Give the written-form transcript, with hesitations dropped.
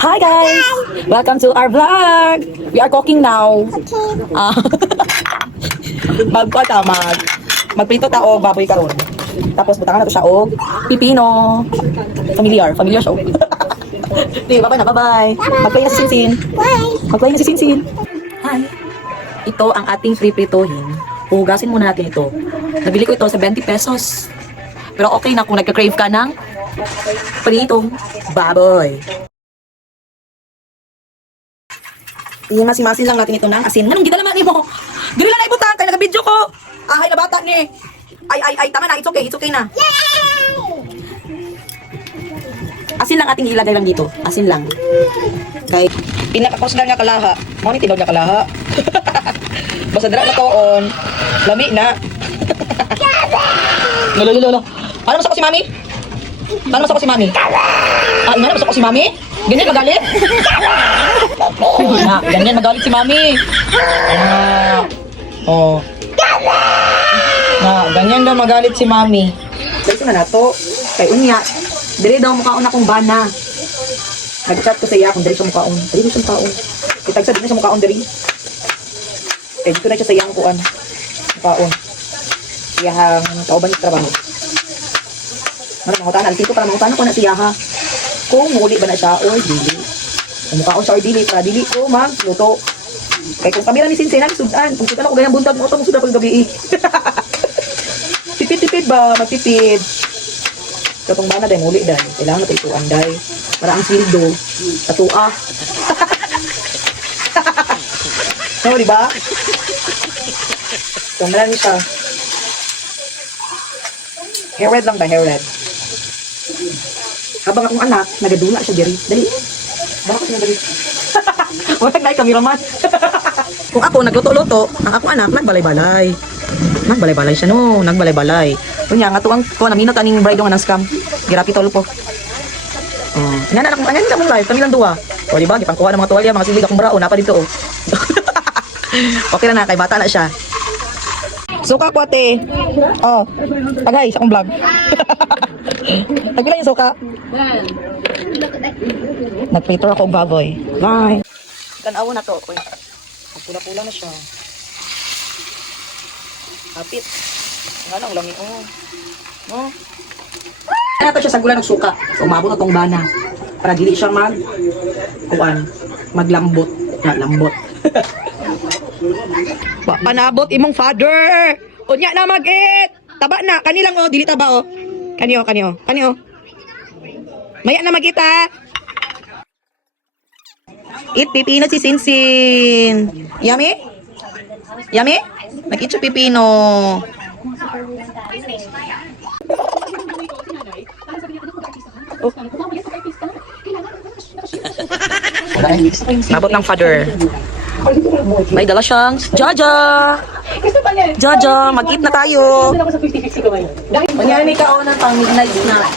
Hi guys! Welcome to our vlog! We are cooking now. Magprito ta og baboy karon. Tapos butangan na to siya og pipino. Familiar siya. Di, bye-bye. Magplay na si Sinsin. Magplay na si Sinsin. Hi! Ito ang ating pripritohin. Hugasin muna natin ito. Nabili ko ito sa 20 pesos. Pero okay na kung nagka-crave ka ng pritong baboy. Imasin-masin lang natin ito ng asin. Anong gidala man mo? Dili lang na ibutang kay naga-video ko. Ahay na bata ni. Ay, tama na. It's okay na. Asin lang ating ilagay lang dito. Asin lang. Kay pinakakusgan nga kalaha. Mo ni tinog nga kalaha. Basta dira na toon. Lami na. Lolo. Ano masako si Mami? Ano masako si Mami? Ano masako si Mami? Ganyan magalit? Ganyan magalit si Mami. Ganyan daw magalit si Mami. Dito na nato. Kay unya. Dili daw mukhaon akong bana. Nag-chat ko sa iya kung dili siya mukhaon. Dili siya mukhaon. Kitag sa dili siya mukhaon dili. Kaya dito na siya sa iyang kuan. Mukhaon. Iyahang kauban yung trabaho. Mangutan, dito para mangutan ko na siya ha. Kung muli ba na siya or dili. Kung mukhaon siya or dili, para dili ko magluto. Kaya kung kamera ni Sinsen, sudan. Kung sudan ako ganyang buntag mo, ito sudan pag gabi. Tipid ba? Magtipid. Katong bana dahil muli dahil. Kailangan natin ituan dahil. Para ang sildo. Tatua. No, diba? So, marami siya. Hair red lang ba? Hair red. Habang akong anak, nagadula siya diri. Dali. Bakit siya dali? Wala na kameraman. Kung ako nagluto-luto, ang akong anak nagbalay-balay. Nagbalay-balay siya no, nagbalay-balay. Kunya nga tuwang ko namino taning bride nga ng scam. Girapi tol po. Ina na akong anyan ka mong live, kami lang duwa. O di ba, gipangkuha ng mga tuwalya, mga silig akong brao, napa dito oh. Okay na kay bata na siya. Suka ko ate. Pagay sa akong vlog. Nagpila yung suka. Nagprito ako og baboy. Bye. Tanaw na to. Uy. Pula-pula na siya. Kapit. Nga lang lami Ano to siya sa gula ng suka. So umabot na tong bana. Para dili siya maglambot. Lambot. Panabot imong father. Unya na mag-eat. Taba na. Kanilang dili taba Kanio. Maya na mag-eat Eat pipino si Sinsin. Yummy? Mag-eat siya pipino. Nabot ng father. May dala siyang Jaja, mag-eat na tayo. Mangyari ka ng pang midnight snack.